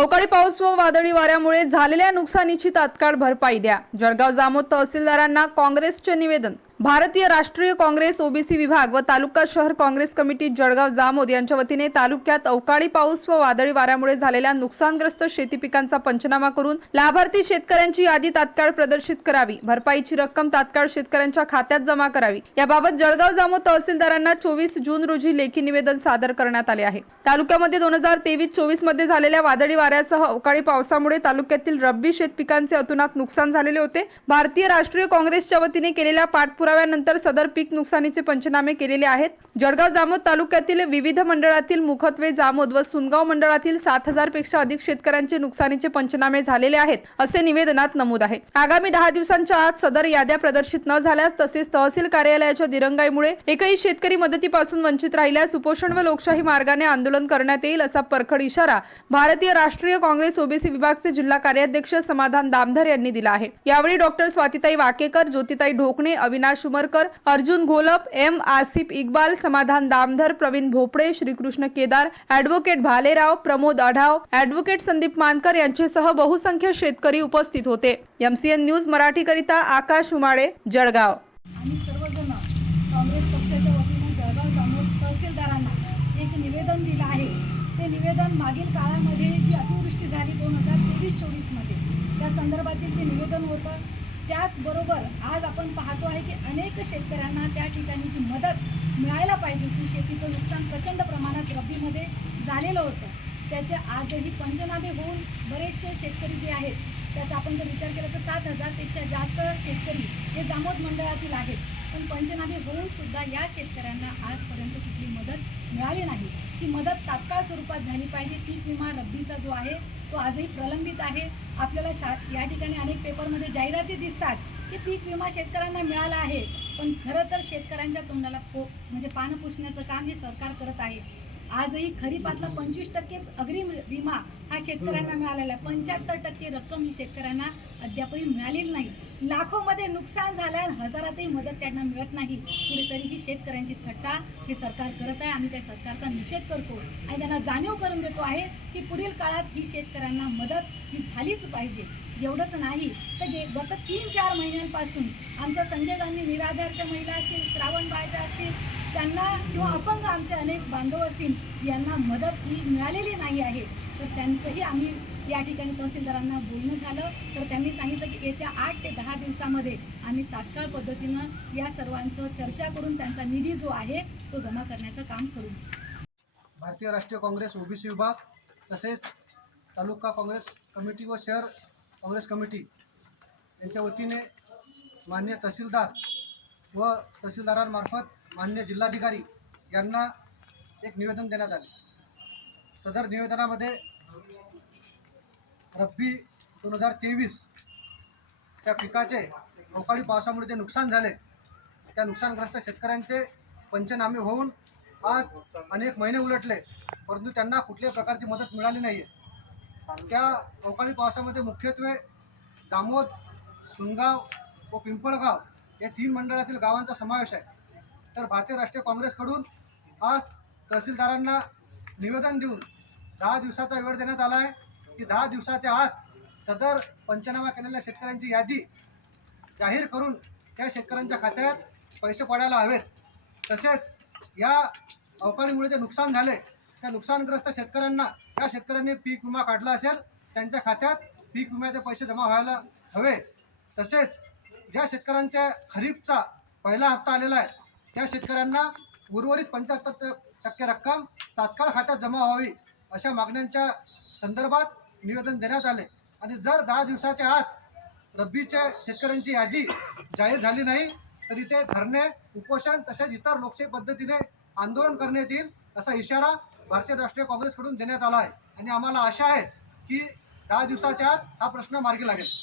अवकाळी पाऊस व वादळी वाऱ्यामुळे झालेल्या नुकसानीची तात्काळ भरपाई द्या. जळगाव जामोद तहसीलदारांना काँग्रेसचे निवेदन भारतीय राष्ट्रीय काँग्रेस ओबीसी विभाग व तालुका शहर काँग्रेस कमिटी जळगाव जामोद यांच्या वतीने तालुक्यात अवकाळी पाऊस व वादळी वाऱ्यामुळे झालेल्या नुकसानग्रस्त शेती पिकांचा पंचनामा करून लाभार्थी शेतकऱ्यांची यादी तात्काळ प्रदर्शित करावी. भरपाईची रक्कम तात्काळ शेतकऱ्यांच्या खात्यात जमा करावी. याबाबत जळगाव जामोद तहसीलदारांना चोवीस जून रोजी लेखी निवेदन सादर करण्यात आले आहे. तालुक्यामध्ये दोन हजार तेवीस चोवीसमध्ये झालेल्या वादळी वाऱ्यासह अवकाळी पावसामुळे तालुक्यातील रब्बी शेत पिकांचे नुकसान झालेले होते. भारतीय राष्ट्रीय काँग्रेसच्या वतीने केलेल्या पाठपुरा पुराव्यानंतर सदर पीक नुकसानीचे पंचनामे केलेले आहेत. जळगाव जामोद तालुक्यातील विविध मंडळातील मुखत्वे जामोद व सुनगाव मंडळातील सात हजारपेक्षा अधिक शेतकऱ्यांचे नुकसानीचे पंचनामे झालेले आहेत असे निवेदनात नमूद आहे. आगामी दहा दिवसांच्या आत सदर याद्या प्रदर्शित न झाल्यास तसेच तहसील कार्यालयाच्या दिरंगाईमुळे एकही शेतकरी मदतीपासून वंचित राहिल्यास उपोषण व लोकशाही मार्गाने आंदोलन करण्यात येईल असा परखड इशारा भारतीय राष्ट्रीय काँग्रेस ओबीसी विभागचे जिल्हा कार्याध्यक्ष समाधान दामधर यांनी दिला आहे. यावेळी डॉक्टर स्वातीताई वाकेकर ज्योतिताई Dhokne Avinash Shumarkar Arjun Gholap M. Asif Iqbal Samadhan Damdhar Praveen Bhople Shrikrishna Kedar advocate Bhalerao Pramod Adhav advocate Sandeep Mankar यांच्यासह बहुसंख्य शेतकरी उपस्थित होते. एमसीएन न्यूज मराठीकरिता आकाश उमाळे जळगाव. आम्ही सर्वजण काँग्रेस पक्षाच्या वतीने जळगाव जामोद तहसीलदारांना एक निवेदन दिलं आहे. ते निवेदन मागील काळामध्ये जी अतिवृष्टी झाली दोन हजार तेवीस चोवीसमध्ये त्या संदर्भातील ते निवेदन होतं. त्याचबरोबर आज आपण पाहतो आहे की अनेक शेतकऱ्यांना त्या ठिकाणी जी मदत मिळायला पाहिजे होती. शेतीचं नुकसान प्रचंड प्रमाणात रब्बीमध्ये झालेलं होतं. त्याचे आजही पंचनामे होऊन बरेचसे शेतकरी जे आहेत त्याचा आपण जर विचार केला तर सात हजारपेक्षा जास्त शेतकरी हे जामोद मंडळातील आहेत. पण पंचनामे होऊन सुद्धा या शेतकऱ्यांना आजपर्यंत कुठली मदत मिळाली नाही. ती मदत तात्काळ स्वरूपात झाली पाहिजे. पीक विमा रब्बीचा जो आहे तो आजही प्रलंबित आहे. आपल्याला शा या ठिकाणी अनेक पेपरमध्ये जाहिराती दिसतात की पीक विमा शेतकऱ्यांना मिळाला आहे. पण खरं तर शेतकऱ्यांच्या तोंडाला पो म्हणजे पानं पुसण्याचं काम हे सरकार करत आहे. आजही खरीपातला पंचवीस टक्केच अग्रिम विमा शेतकऱ्यांना मिळालेला आहे. पंच्याहत्तर टक्के रक्कम ही शेतकऱ्यांना अद्यापही मिळालेली नाही. लाखोमध्ये नुकसान झाल्या हजारातही मदत त्यांना मिळत नाही. कुठेतरी ही शेतकऱ्यांची थट्टा हे सरकार करत आहे. आम्ही त्या सरकारचा निषेध करतो आणि त्यांना जाणीव करून देतो आहे की पुढील काळात ही शेतकऱ्यांना मदत ही झालीच पाहिजे. एवढंच नाही तर गे गत तीन चार महिन्यांपासून आमच्या संजय गांधी निराधारच्या महिला असतील श्रावणबाळच्या असतील त्यांना किंवा अपंग आमचे अनेक बांधव असतील यांना मदत ही मिळालेली नाही आहे. तर त्यांचंही आम्ही या ठिकाणी तहसीलदारांना बोलणं झालं. तर त्यांनी सांगितलं की येत्या आठ ते दहा दिवसामध्ये आम्ही तात्काळ पद्धतीनं या सर्वांचं चर्चा करून त्यांचा निधी जो आहे तो जमा करण्याचं काम करू. भारतीय राष्ट्रीय काँग्रेस ओबीसी विभाग तसेच तालुका काँग्रेस कमिटी व शहर काँग्रेस कमिटी यांच्या वतीने मान्य तहसीलदार व तहसीलदारांमार्फत मान्य जिल्हाधिकारी यांना एक निवेदन देण्यात आले. सदर निवेदनामध्ये रब्बी दोन हजार तेवीस त्या पिकाचे अवकाळी पावसामुळे जे नुकसान झाले त्या नुकसानग्रस्त शेतकऱ्यांचे पंचनामे होऊन आज अनेक महिने उलटले परंतु त्यांना कुठल्याही प्रकारची मदत मिळाली नाही आहे त्या अवकाळी पावसामध्ये मुख्यत्वे जामोद सुनगाव व पिंपळगाव या तीन मंडळातील गावांचा समावेश आहे. तर भारतीय राष्ट्रीय काँग्रेसकडून आज तहसीलदारांना निवेदन देऊन दहा दिवसाचा वेळ देण्यात आला आहे की दहा दिवसाच्या आत सदर पंचनामा केलेल्या शेतकऱ्यांची यादी जाहीर करून त्या शेतकऱ्यांच्या खात्यात पैसे पडायला हवेत. तसेच या अवकाळीमुळे जे नुकसान झाले त्या नुकसानग्रस्त शेतकऱ्यांना ज्या शेतकऱ्यांनी पीक विमा काढला असेल त्यांच्या खात्यात पीक विम्याचे पैसे जमा व्हायला हवे. तसेच ज्या शेतकऱ्यांच्या खरीपचा पहिला हप्ता आलेला आहे त्या शेतकऱ्यांना उर्वरित पंच्याहत्तर टक्के रक्कम तात्काळ खात्यात जमा व्हावी अशा मागण्यांच्या संदर्भात निवेदन देण्यात आले. आणि जर दहा दिवसाच्या आत रब्बीच्या शेतकऱ्यांची यादी जाहीर झाली नाही तरी ते धरणे उपोषण तसेच इतर लोकशाही पद्धतीने आंदोलन करण्यात येईल असा इशारा भारतीय राष्ट्रीय काँग्रेसकडून देण्यात आला आहे. आणि आम्हाला आशा आहे की दहा दिवसाच्या आत हा प्रश्न मार्गी लागेल.